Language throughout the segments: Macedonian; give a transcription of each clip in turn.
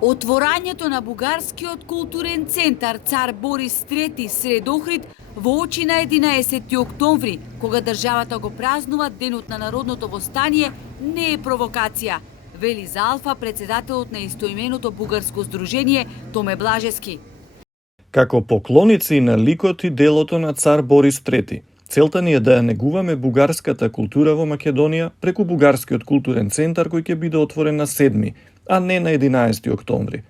Отворањето на бугарскиот културен центар Цар Борис III сред Охрид во очи на 11 октомври, кога државата го празнува Денот на народното востание, не е провокација, вели за Алфа председателот на истоименото бугарско здружение Томе Блажевски. Како поклоници на ликот и делото на Цар Борис III, целта ни е да ја негуваме бугарската култура во Македонија преку бугарскиот културен центар кој ќе биде отворен на 7, а не на 11 октомври.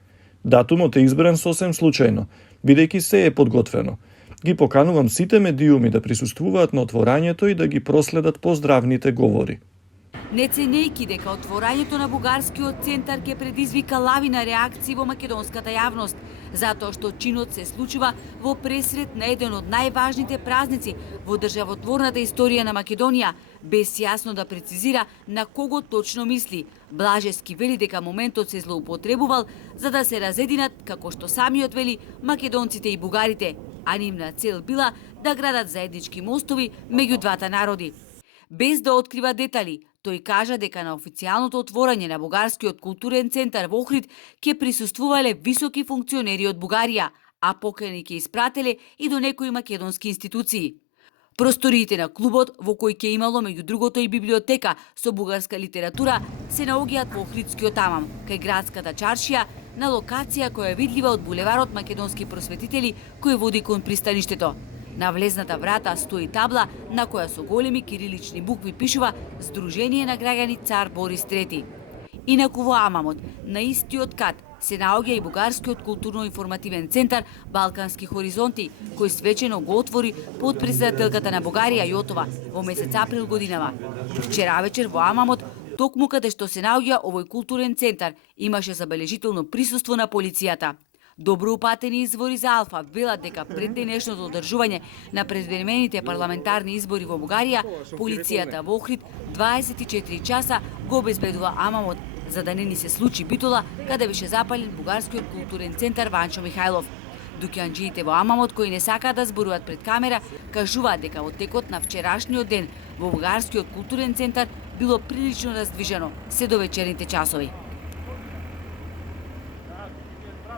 Датумот е избран сосем случајно, бидејќи се е подготвено. Ги поканувам сите медиуми да присуствуваат на отворањето и да ги проследат поздравните говори. Не ценејќи дека отворањето на бугарскиот центар ќе предизвика лавина реакции во македонската јавност, затоа што чинот се случува во пресред на еден од најважните празници во државотворната историја на Македонија, без јасно да прецизира на кого точно мисли. Блажевски вели дека моментот се злоупотребувал за да се разединат, како што самиот вели, македонците и бугарите, а нивна цел била да градат заеднички мостови меѓу двата народи. Без да открива детали, тој кажа дека на официјалното отворање на бугарскиот културен центар во Охрид ќе присуствувале високи функционери од Бугарија, а покани ќе испрателе и до некои македонски институции. Просториите на клубот, во кој ќе имало меѓу другото и библиотека со бугарска литература, се наоѓаат во Охридскиот тамам, кај градската чаршија, на локација која е видлива од булеварот Македонски просветители кој води кон пристаништето. На влезната врата стои табла на која со големи кирилични букви пишува Здружение на граѓани Цар Борис III. Инаку во Амамот, на истиот кат, се наоѓа и бугарскиот културно-информативен центар Балкански хоризонти, кој свечено го отвори под председателката на Бугарија Јотова во месец април годинава. Вчера вечер во Амамот, токму каде што се наоѓа овој културен центар, имаше забележително присуство на полицијата. Добро упатени извори за Алфа велат дека пред денешното одржување на предвремените парламентарни избори во Бугарија, полицијата во Охрид 24 часа го обезбедува Амамот, за да не ни се случи битола каде беше запален бугарскиот културен центар Ванчо Михајлов. Дукјанџиите во Амамот кои не сакаат да зборуваат пред камера, кажуваат дека во текот на вчерашниот ден во бугарскиот културен центар било прилично раздвижено се до вечерните часови.